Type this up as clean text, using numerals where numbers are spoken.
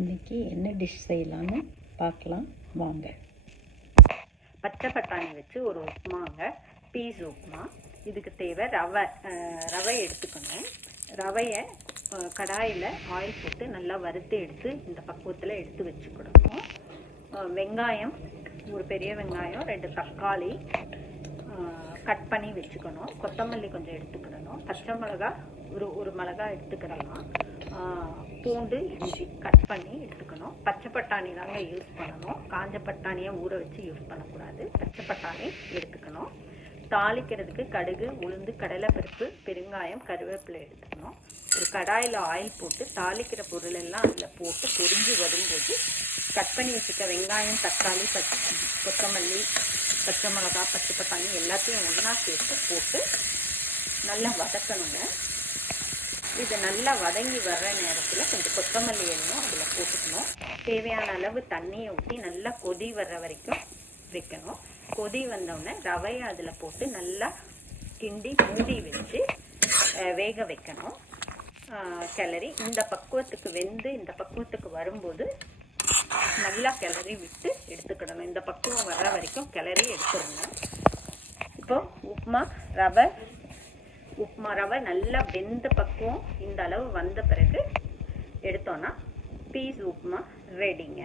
இன்றைக்கி என்ன டிஷ் செய்யலான்னு பார்க்கலாம் வாங்க. பச்சை பட்டாணி வச்சு ஒரு உப்புமாங்க, பீஸ் உப்புமா. இதுக்கு தேவை ரவை எடுத்துக்கணும். ரவையை கடாயில் ஆயில் போட்டு நல்லா வறுத்து எடுத்து இந்த பக்குவத்தில் எடுத்து வச்சுக்கிடணும். வெங்காயம், ஒரு பெரிய வெங்காயம், 2 தக்காளி கட் பண்ணி வச்சுக்கணும். கொத்தமல்லி கொஞ்சம் எடுத்துக்கிடணும். பச்சை மிளகா ஒரு மிளகா எடுத்துக்கிடலாம். பூண்டு, இஞ்சி கட் பண்ணி எடுத்துக்கணும். பச்சை பட்டாணி தாங்க யூஸ் பண்ணணும். காஞ்ச பட்டாணியை ஊற வச்சு யூஸ் பண்ணக்கூடாது. பச்சை பட்டாணி எடுத்துக்கணும். தாளிக்கிறதுக்கு கடுகு, உளுந்து, கடலைப்பருப்பு, பெருங்காயம், கருவேப்பிலை எடுத்துக்கணும். ஒரு கடாயில் ஆயில் போட்டு தாளிக்கிற பொருள் எல்லாம் அதில் போட்டு பொரிஞ்சு வரும்போது கட் பண்ணி வச்சுக்க வெங்காயம், தக்காளி, கொத்தமல்லி, பச்சை மிளகா, பச்சை பட்டாணி எல்லாத்தையும் ஒன்றா சேர்த்து போட்டு நல்லா வதக்கணுங்க. இது நல்லா வதங்கி வர்ற நேரத்தில் கொஞ்சம் கொத்தமல்லி எண்ணெயும் அதில் போட்டுக்கணும். தேவையான அளவு தண்ணியை ஊற்றி நல்லா கொதி வர்ற வரைக்கும் வைக்கணும். கொதி வந்தோடனே ரவையை அதில் போட்டு நல்லா கிண்டி மூடி வச்சு வேக வைக்கணும். கிளறி இந்த பக்குவத்துக்கு வெந்து இந்த பக்குவத்துக்கு வரும்போது நல்லா கிளறி விட்டு எடுத்துக்கிடணும். இந்த பக்குவம் வர்ற வரைக்கும் கிளறி எடுத்துடணும். இப்போ உப்புமா ரவை நல்லா வெந்த பக்குவம் இந்த அளவு வந்த பிறகு எடுத்தோன்னா பீஸ் உப்புமா ரெடிங்க.